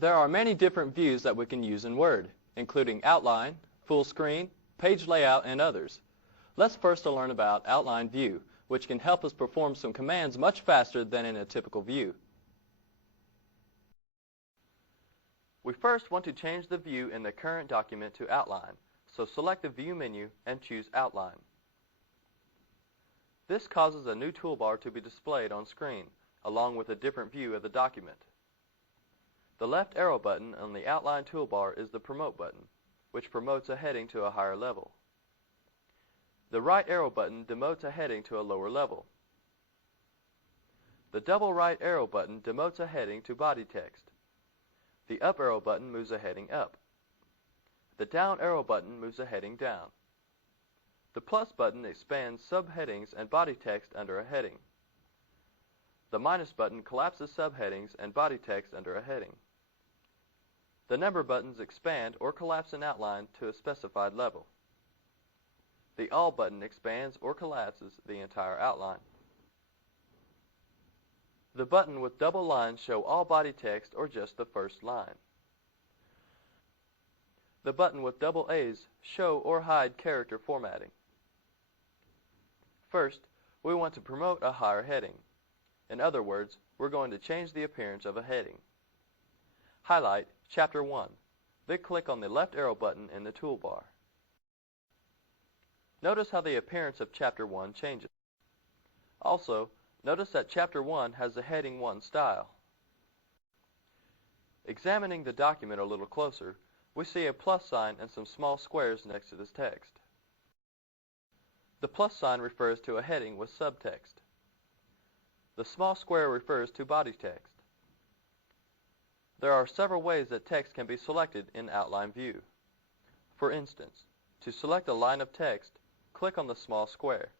There are many different views that we can use in Word, including outline, full screen, page layout, and others. Let's first learn about outline view, which can help us perform some commands much faster than in a typical view. We first want to change the view in the current document to outline, so select the View menu and choose Outline. This causes a new toolbar to be displayed on screen, along with a different view of the document. The left arrow button on the Outline toolbar is the Promote button, which promotes a heading to a higher level. The right arrow button demotes a heading to a lower level. The double right arrow button demotes a heading to body text. The up arrow button moves a heading up. The down arrow button moves a heading down. The plus button expands subheadings and body text under a heading. The minus button collapses subheadings and body text under a heading. The number buttons expand or collapse an outline to a specified level. The All button expands or collapses the entire outline. The button with double lines show all body text or just the first line. The button with double A's show or hide character formatting. First, we want to promote a higher heading. In other words, we're going to change the appearance of a heading. Highlight Chapter 1, then click on the left arrow button in the toolbar. Notice how the appearance of Chapter 1 changes. Also, notice that Chapter 1 has the Heading 1 style. Examining the document a little closer, we see a plus sign and some small squares next to this text. The plus sign refers to a heading with subtext. The small square refers to body text. There are several ways that text can be selected in Outline View. For instance, to select a line of text, click on the small square.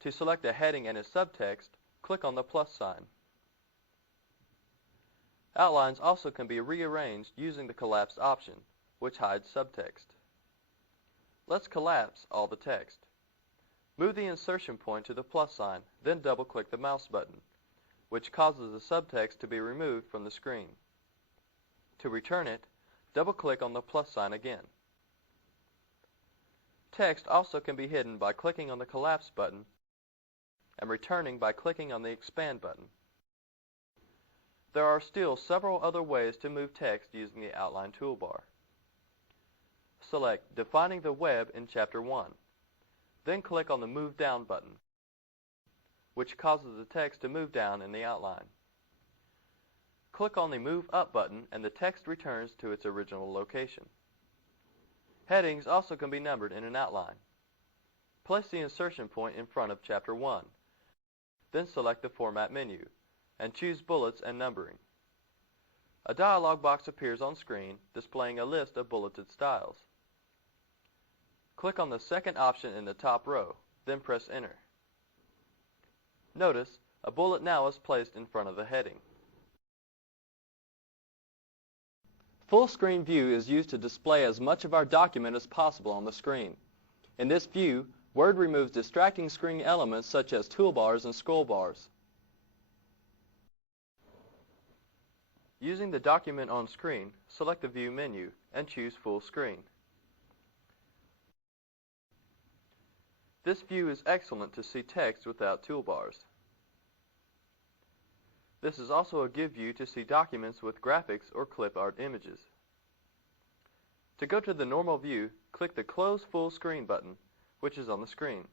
To select a heading and its subtext, click on the plus sign. Outlines also can be rearranged using the collapse option, which hides subtext. Let's collapse all the text. Move the insertion point to the plus sign, then double-click the mouse button, which causes the subtext to be removed from the screen. To return it, double-click on the plus sign again. Text also can be hidden by clicking on the collapse button and returning by clicking on the expand button. There are still several other ways to move text using the Outline toolbar. Select Defining the Web in Chapter 1, then click on the Move Down button, which causes the text to move down in the outline. Click on the Move Up button and the text returns to its original location. Headings also can be numbered in an outline. Place the insertion point in front of Chapter 1, then select the Format menu, and choose Bullets and Numbering. A dialog box appears on screen displaying a list of bulleted styles. Click on the second option in the top row, then press Enter. Notice, a bullet now is placed in front of the heading. Full screen view is used to display as much of our document as possible on the screen. In this view, Word removes distracting screen elements such as toolbars and scroll bars. Using the document on screen, select the View menu and choose Full Screen. This view is excellent to see text without toolbars. This is also a good view to see documents with graphics or clip art images. To go to the normal view, click the Close Full Screen button, which is on the screen.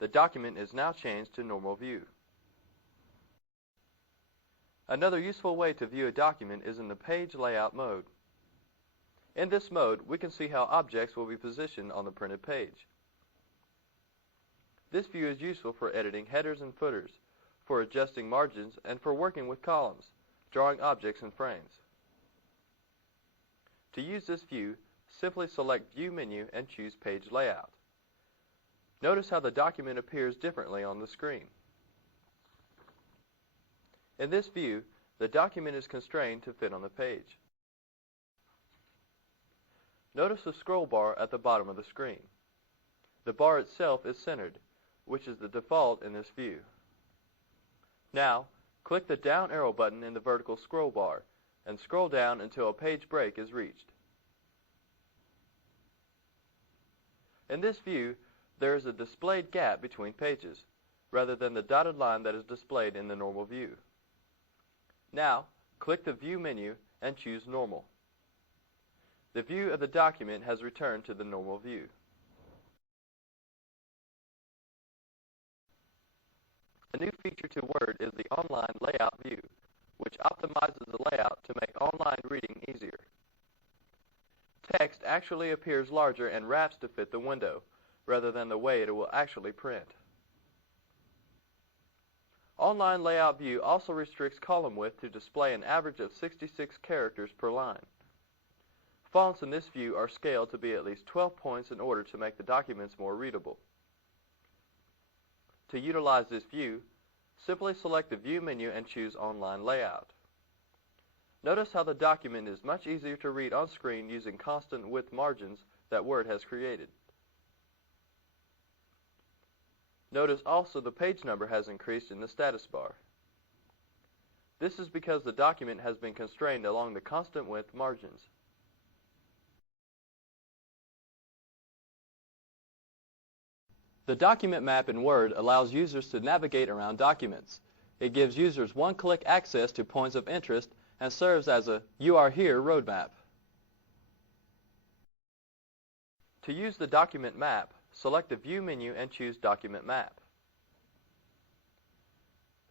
The document is now changed to normal view. Another useful way to view a document is in the Page Layout mode. In this mode, we can see how objects will be positioned on the printed page. This view is useful for editing headers and footers, for adjusting margins, and for working with columns, drawing objects and frames. To use this view, simply select View menu and choose Page Layout. Notice how the document appears differently on the screen. In this view, the document is constrained to fit on the page. Notice the scroll bar at the bottom of the screen. The bar itself is centered, which is the default in this view. Now, click the down arrow button in the vertical scroll bar and scroll down until a page break is reached. In this view, there is a displayed gap between pages, rather than the dotted line that is displayed in the normal view. Now, click the View menu and choose Normal. The view of the document has returned to the normal view. A new feature to Word is the Online Layout view, which optimizes the layout to make online reading easier. Text actually appears larger and wraps to fit the window, rather than the way it will actually print. Online Layout View also restricts column width to display an average of 66 characters per line. Fonts in this view are scaled to be at least 12 points in order to make the documents more readable. To utilize this view, simply select the View menu and choose Online Layout. Notice how the document is much easier to read on screen using constant width margins that Word has created. Notice also the page number has increased in the status bar. This is because the document has been constrained along the constant width margins. The document map in Word allows users to navigate around documents. It gives users one-click access to points of interest and serves as a "You Are Here" roadmap. To use the document map, select the View menu and choose Document Map.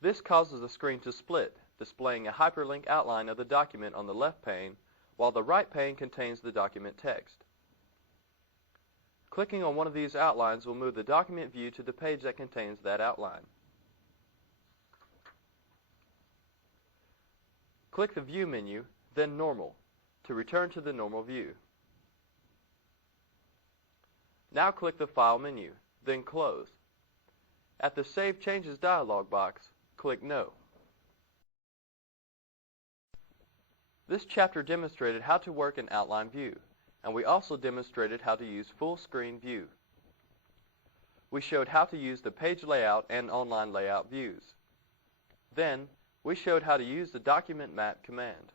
This causes the screen to split, displaying a hyperlink outline of the document on the left pane, while the right pane contains the document text. Clicking on one of these outlines will move the document view to the page that contains that outline. Click the View menu, then Normal, to return to the normal view. Now click the File menu, then Close. At the Save Changes dialog box, click No. This chapter demonstrated how to work in Outline View, and we also demonstrated how to use Full Screen View. We showed how to use the Page Layout and Online Layout views. Then, we showed how to use the Document Map command.